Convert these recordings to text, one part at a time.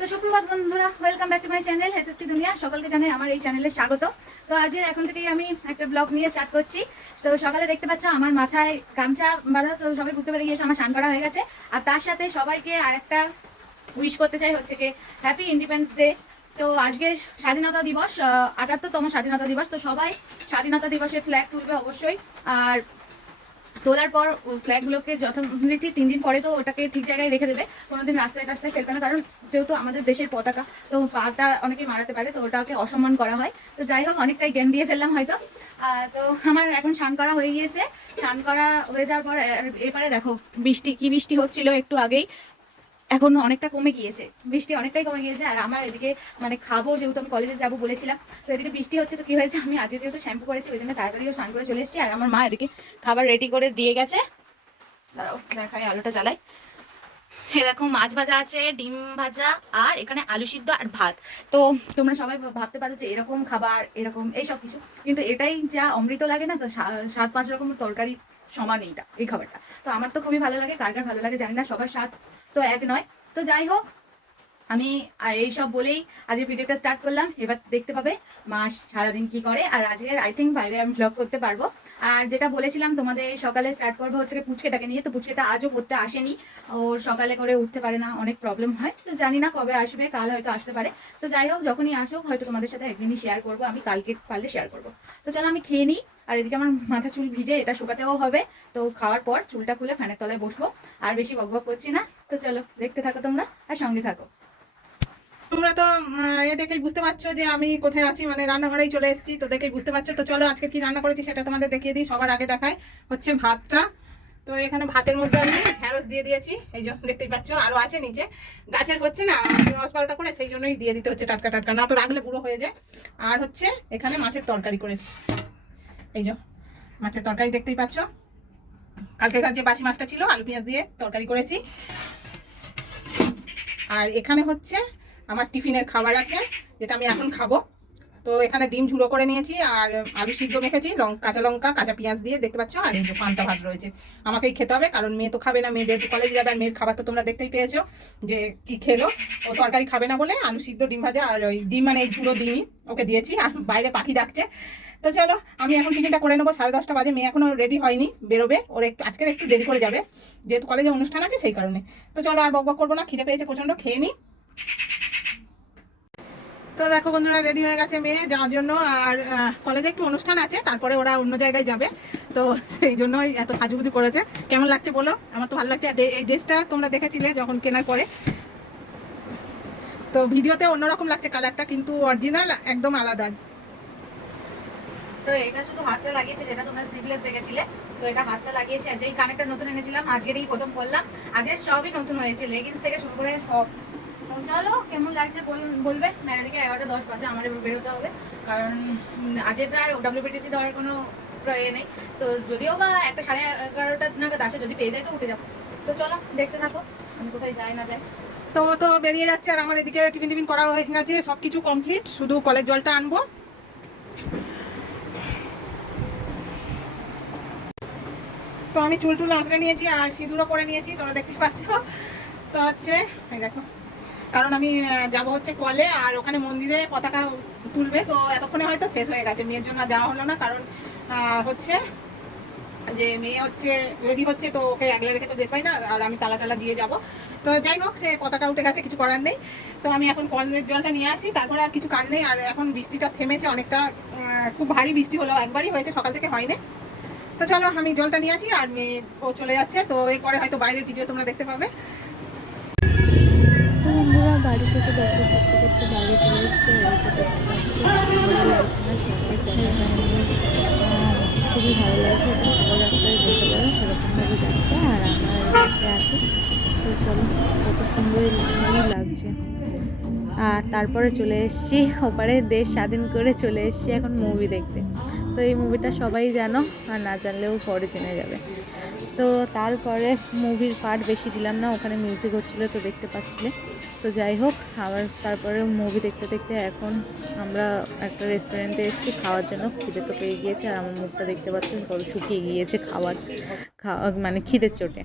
তো সুপ্রভাত বন্ধুরা, welcome back to my channel SST দুনিয়া। সকলকে জানাই আমার এই চ্যানেলে স্বাগত। তো আজ এখন থেকেই আমি একটা ব্লগ নিয়ে স্টার্ট করছি। তো সকালে দেখতে পাচ্ছ আমার মাথায় গামছা বাঁধা, তো সবাই বুঝতে পেরে গিয়েছে আমার স্নান করা হয়ে গেছে। আর তার সাথে সবাইকে আরেকটা উইশ করতে চাই, হচ্ছে কি হ্যাপি ইন্ডিপেন্ডেন্স ডে। তো আজকের স্বাধীনতা দিবস, ৭৮তম স্বাধীনতা দিবস। তো সবাই স্বাধীনতা দিবসের ফ্ল্যাগ তুলবে অবশ্যই। আর তোলার পর ফ্ল্যাগগুলোকে যথারীতি 3 দিন পরে তো ওটাকে ঠিক জায়গায় রেখে দেবে, কোনোদিন রাস্তায় টাস্তায় ফেলবে না, কারণ যেহেতু আমাদের দেশের পতাকা, তো পাটা অনেকেই মারাতে পারে, তো ওটাকে অসম্মান করা হয়। তো যাই হোক, অনেকটাই জ্ঞান দিয়ে ফেললাম হয়তো। তো আমার এখন স্নান করা হয়ে গিয়েছে। স্নান করা হয়ে যাওয়ার পর এবারে দেখো বৃষ্টি হচ্ছিল একটু আগেই, এখন অনেকটা কমে গিয়েছে, বৃষ্টি অনেকটাই কমে গিয়েছে। আর আমার এদিকে মানে খাবো, যেহেতু আমি কলেজে যাবো বলেছিলাম, তো এদিকে বৃষ্টি হচ্ছে। তো কি হয়েছে, আমি আজকে যেহেতু শ্যাম্পু করেছি ওই জন্য তাড়াতাড়িও স্নান করে চলে এসেছি। আর আমার মা এদিকে খাবার রেডি করে দিয়ে গেছে। দাঁড়াও দেখাই, আলুটা জ্বালাই। এই দেখো মাছ ভাজা আছে, ডিম ভাজা, আর এখানে আলু সিদ্ধ আর ভাত। তো তোমরা সবাই ভাবতে পারো যে এরকম খাবার, এরকম এইসব কিছু, কিন্তু এটাই যা অমৃত লাগে না, তো 7-5 রকম তরকারি সমান এই খাবারটা। তো আমার তো খুবই ভালো লাগে, কার কার ভালো লাগে জানি না, সবার স্বাদ তো এক নয়। তো যাই হোক, আমি এইসব বলেই আজকে ভিডিওটা স্টার্ট করলাম। এবার দেখতে পাবে মা সারাদিন কি করে। আর আজকের আই থিঙ্ক বাইরে আমি ব্লগ করতে পারবো। আর যেটা বলেছিলাম তোমাদের, সকালে স্টার্ট করবো হচ্ছে পুচকেটাকে নিয়ে। তো পুচকেটা আজও পড়তে আসেনি, ওর সকালে করে উঠতে পারে না, অনেক প্রবলেম হয়। তো জানি না কবে আসবে, কাল হয়তো আসতে পারে। তো যাই হোক, যখনই আসুক হয়তো তোমাদের সাথে একদিনই শেয়ার করবো, আমি কালকে পারলে শেয়ার করবো। তো চলো আমি খেয়ে নিই। আর এদিকে আমার মাথা চুল ভিজে, এটা শুকাতেও হবে। তো খাওয়ার পর চুলটা খুলে ফ্যানের তলায় বসবো। আর বেশি বকবক করছি না, তো চলো দেখতে থাকো তোমরা আর সঙ্গে থাকো। তোমরা তো এ দেখেই বুঝতে পারছো যে আমি কোথায় আছি, মানে রান্নাঘরেই চলে এসেছি। তো দেখেই বুঝতে পারছো। তো চলো আজকে কি রান্না করেছি সেটা তোমাদের দেখিয়ে দিই। সবার আগে দেখায় হচ্ছে ভাতটা। তো এখানে ভাতের মধ্যে আমি ঢ্যাঁড়স দিয়ে দিয়েছি, এই যে দেখতেই পাচ্ছ। আরো আছে নিচে, গাছের হচ্ছে না 10-12টা করে, সেই জন্যই দিয়ে দিতে হচ্ছে টাটকা টাটকা, না তো রাখলে বুড়ো হয়ে যায়। আর হচ্ছে এখানে মাছের তরকারি করেছি, এই যে মাছের তরকারি দেখতেই পাচ্ছ। কালকেকার যে বাসি মাছটা ছিল, আলু পেঁয়াজ দিয়ে তরকারি করেছি। আর এখানে হচ্ছে আমার টিফিনের খাবার আছে, যেটা আমি এখন খাবো। তো এখানে ডিম ঝুড়ো করে নিয়েছি, আর আলু সিদ্ধ মেখেছি, কাঁচা লঙ্কা কাঁচা পেঁয়াজ দিয়ে, দেখতে পাচ্ছ। আর এই যে পান্তা ভাত রয়েছে, আমাকেই খেতে হবে, কারণ মেয়ে তো খাবে না। মেয়ে যেহেতু কলেজে যাবে, আর মেয়ের খাবার তো তোমরা দেখতেই পেয়েছো যে কি খেলো। ও তরকারি খাবে না বলে আলু সিদ্ধ, ডিম ভাজা, আর ওই ডিম মানে এই ঝুড়ো ডিমই ওকে দিয়েছি। আর বাইরে পাখি ডাকছে। তো চলো আমি এখন টিফিনটা করে নেবো। 10:30 বাজে, মেয়ে এখনো রেডি হয়নি, বেরোবে। ওর একটু আজকের একটু দেরি করে যাবে, যেহেতু কলেজে অনুষ্ঠান আছে সেই কারণে। তো চলো আর বকবক করবো না, খিদে পেয়েছে প্রচন্ড, খেয়ে নিই। তো দেখো বন্ধুরা, রেডি হয়ে গেছে মেয়ে যাওয়ার জন্য। আর কলেজে একটু অনুষ্ঠান আছে, তারপরে ওরা অন্য জায়গায় যাবে। তো সেই জন্যই এত সাজুগুজু করেছে। কেমন লাগছে বলো? আমার তো ভালো লাগছে। আর এই ড্রেসটা তোমরা দেখেছিলে যখন কেনার পরে, তো ভিডিওতে অন্যরকম লাগছে কালারটা, কিন্তু অরিজিনাল একদম আলাদা। তো এটা শুধু হাতটা লাগিয়েছে, যেটা তোমরা স্লিভলেস দেখেছিলে। তো এটা হাতটা লাগিয়েছে, আর যেই কানেরটা নতুন এনেছিলাম আজকেরই প্রথম করলাম। আজকের সবই নতুন হয়েছে, লেগিংস থেকে শুরু করে সব। তো চলো কেমন লাগছে বলবে। মেয়ের দিকে 11:10 বাজে, আমার এবার বেরোতে হবে, কারণ আজকের আর WPTC দেওয়ার কোনো ইয়ে নেই। তো যদিও বা একটা 11:30 নাগাদ আসে, যদি পেয়ে যায় তো উঠে যাবো। তো চলো দেখতে থাকো আমি কোথায় যাই না যাই। তো তো বেরিয়ে যাচ্ছে। আর আমার এদিকে টিফিন টিফিন করা হয়ে গেছে, সব কিছু কমপ্লিট, শুধু কলের জলটা আনবো। তো আমি চুল টুল আঁচড়ে নিয়েছি, আর সিঁদুরও করে নিয়েছি, তোমরা দেখতে পাচ্ছ। তো হচ্ছে এই দেখো, কারণ আমি যাব হচ্ছে কলে, আর ওখানে মন্দিরে পতাকা তুলবে। তো এতক্ষণে হয়তো শেষ হয়ে গেছে, মেয়ের জন্য যাওয়া হলো না, কারণ হচ্ছে যে মেয়ে হচ্ছে রেডি হচ্ছে, তো ওকে আগলে রেখে তো যেতে পারি না, আর আমি তালা টালা দিয়ে যাব। তো যাই হোক, সে পতাকা উঠে গেছে, কিছু করার নেই। তো আমি এখন কলের জলটা নিয়ে আসি, তারপরে আর কিছু কাজ নেই। আর এখন বৃষ্টিটা থেমেছে অনেকটা, খুব ভারী বৃষ্টি হলো, একবারই হয়েছে, সকাল থেকে হয়নি। তো চলো আমি জলটা নিয়ে আসি, আর মেয়ে ও চলে যাচ্ছে। তো এরপরে হয়তো বাইরের ভিডিও তোমরা দেখতে পাবে। তো বন্ধুরা, বাড়ি থেকে গল্প করতে করতে বাইরে চলে এসছে। ওই তো দেখতে পাচ্ছি সুন্দর লাগছে না, সবাই পতাকা নিয়ে খুবই ভালো লাগছে। এটা শোভাযাত্রায় যেতে পারো, সেরকমভাবে যাচ্ছে। আর আমরা কাছে আছি। তো চলো, কত সুন্দরই লাগছে। আর তারপরে চলে এসেছি ওপারে, দেশ স্বাধীন করে চলে এসেছি এখন মুভি দেখতে। তো এই মুভিটা সবাই জানো, আর না জানলেও পরে জেনে যাবে। তো তারপরে মুভির পার্ট বেশি দিলাম না, ওখানে মিউজিক হচ্ছিলো তো দেখতে পাচ্ছিলে। তো যাই হোক, আবার তারপরে মুভি দেখতে দেখতে এখন আমরা একটা রেস্টুরেন্টে এসেছি খাওয়ার জন্য। খিদে তো পেয়ে গিয়েছে, আর আমার মুখটা দেখতে পাচ্ছেন পুরো শুকিয়ে গিয়েছে খাওয়া মানে খিদের চোটে।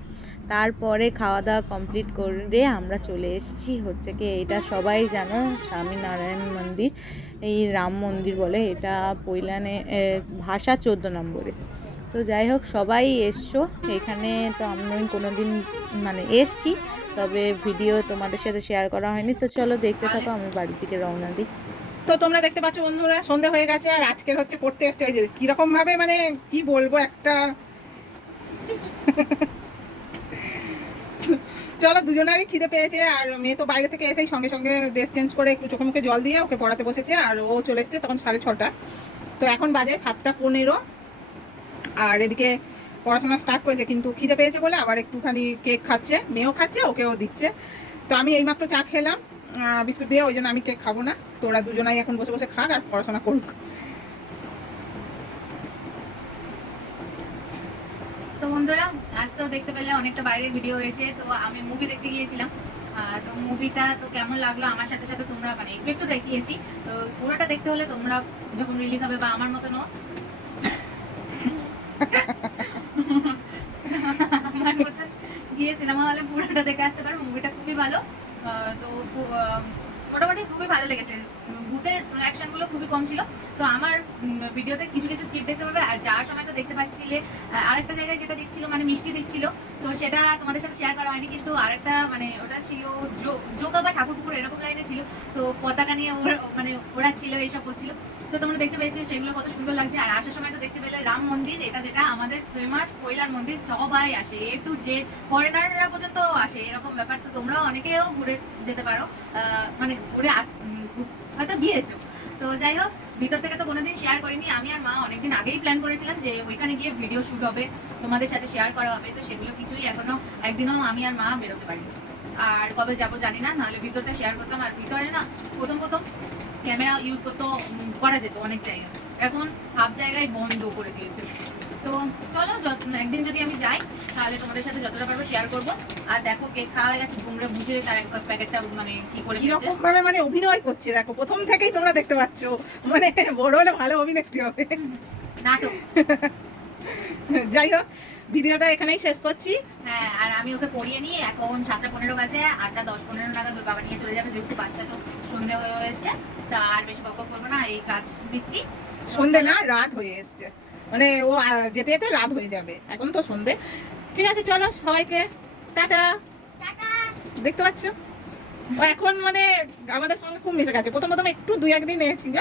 তারপরে খাওয়া দাওয়া কমপ্লিট করে আমরা চলে এসেছি হচ্ছে কি, এটা সবাই জানো স্বামীনারায়ণ মন্দির, এই রাম মন্দির বলে এটা, পৈলানে ভাষা 14 নম্বরে। তো যাই হোক, সবাই এসছো এখানে। তো আমি কোনো দিন মানে এসছি, তবে ভিডিও তোমাদের সাথে শেয়ার করা হয়নি। তো চলো দেখতে থাকো, আমি বাড়ির দিকে রওনা দিই। তো তোমরা দেখতে পাচ্ছ বন্ধুরা, সন্ধে হয়ে গেছে আর আজকের হচ্ছে পড়তে এসছে। ওই যে কিরকম ভাবে মানে কি বলবো একটা চলো, দুজনেরই খিদে পেয়েছে। আর মেয়ে তো বাইরে থেকে এসেই সঙ্গে সঙ্গে ড্রেস চেঞ্জ করে একটু চোখে মুখে জল দিয়ে ওকে পড়াতে বসেছে, আর ও চলে এসছে তখন 6:30। তো এখন বাজে 7:15। আর এদিকে পড়াশোনা স্টার্ট করেছে, কিন্তু খিদে পেয়েছে বলে আবার একটুখানি কেক খাচ্ছে, মেয়েও খাচ্ছে ওকেও দিচ্ছে। তো আমি এইমাত্র চা খেলাম বিস্কুট দিয়ে, ওই জন্য আমি কেক খাবো না। তো ওরা দুজনাই এখন বসে বসে খাক আর পড়াশোনা করুক। তো বন্ধুরা, আজ তো দেখতে পেলে অনেকটা বাইরের ভিডিও হয়েছে। তো আমি মুভি দেখতে গিয়েছিলাম। তো মুভিটা তো কেমন লাগলো আমার সাথে সাথে তোমরা মানে একটু একটু দেখিয়েছি। তো পুরোটা দেখতে হলে তোমরা যখন রিলিজ হবে বা আমার মতনও আমার মতো গিয়ে সিনেমা হলে পুরোটা দেখে আসতে পারো। মুভিটা খুবই ভালো। তো মোটামুটি খুবই ভালো লেগেছে। ভূতের অ্যাকশন গুলো খুবই কম ছিল। তো আমার ভিডিওতে কিছু কিছু স্কিপ দেখতে পাবে। আর যাওয়ার সময় তো দেখতে পাচ্ছিলে আরেকটা জায়গায় যেটা দিচ্ছিল মানে মিষ্টি দিচ্ছিল, তো সেটা তোমাদের সাথে শেয়ার করা হয়নি। কিন্তু আরেকটা মানে ওটা ছিল জোকা বা ঠাকুর পুকুর এরকম লাইনে ছিল। তো পতাকা নিয়ে মানে ওরা ছিল, এইসব করছিল। তো তোমরা দেখতে পেয়েছি সেগুলো কত সুন্দর লাগছে। আর আসার সময় তো দেখতে পেলে রাম মন্দির, এটা যেটা আমাদের ফেমাস পৈলান মন্দির, সবাই আসে এ টু জেড, ফরেনাররা পর্যন্ত আসে, এরকম ব্যাপার। তো তোমরাও অনেকেও ঘুরে যেতে পারো, মানে ঘুরে হয়তো গিয়েছো। তো যাই হোক, ভিতর থেকে তো কোনোদিন শেয়ার করিনি। আমি আর মা অনেকদিন আগেই প্ল্যান করেছিলাম যে ওইখানে গিয়ে ভিডিও শুট হবে, তোমাদের সাথে শেয়ার করা হবে। তো সেগুলো কিছুই এখনো একদিনও আমি আর মা বেরোতে পারিনি। আর কবে যাবো জানি না, নাহলে ভিতরটা শেয়ার করতাম। আর ভিতরে না প্রথম ক্যামেরা ইউজ করা যেত অনেক জায়গায়, এখন সব জায়গায় বন্ধ করে দিয়েছে। তো চলো একদিন যদি আমি যাই তাহলে তোমাদের সাথে যতটা পারবো শেয়ার করবো। আর দেখো কেক খাওয়া হয়ে গেছে, ঘুমরে বুঝে তার এক প্যাকেটটা মানে কি করে কিরকম ভাবে মানে অভিনয় করছে দেখো, প্রথম থেকেই তোমরা দেখতে পাচ্ছ। মানে বড় হলে ভালো অভিনেত্রী হবে। নাটক। যাই হোক, ভিডিওটা এখানেই শেষ করছি। হ্যাঁ, আর আমি ওকে পড়িয়ে নিয়ে এখন 7:15 বাজে, 8:10-15 নাগাদ ওর বাবা নিয়ে চলে যাবে, যেহেতু বাচ্চা তো সন্ধে হয়ে এসছে। তা আর বেশি বক করবো না, এই কাজ দিচ্ছি। সন্ধে না, রাত হয়ে এসছে, মানে ও যেতে যেতে রাত হয়ে যাবে, এখন তো সন্ধে। ঠিক আছে, চলো সবাইকে টাটা। দেখতে পাচ্ছ ও এখন মানে আমাদের সঙ্গে খুব মিশে গেছে। প্রথম একটু 2-1 দিন এসেছিল,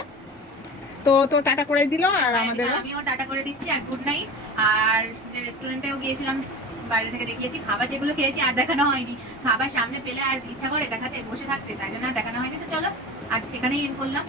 তো টাটা করে দিল। আর আমাদের আমিও টাটা করে দিচ্ছি আর গুড নাইট। আর যে রেস্টুরেন্টেও গিয়েছিলাম বাইরে থেকে দেখিয়েছি, খাবার যেগুলো খেয়েছি আর দেখানো হয়নি। খাবার সামনে পেলে আর ইচ্ছা করে দেখাতে, বসে থাকতে, তাই জন্য আর দেখানো হয়নি। তো চলো আজ সেখানেই এন্ড করলাম।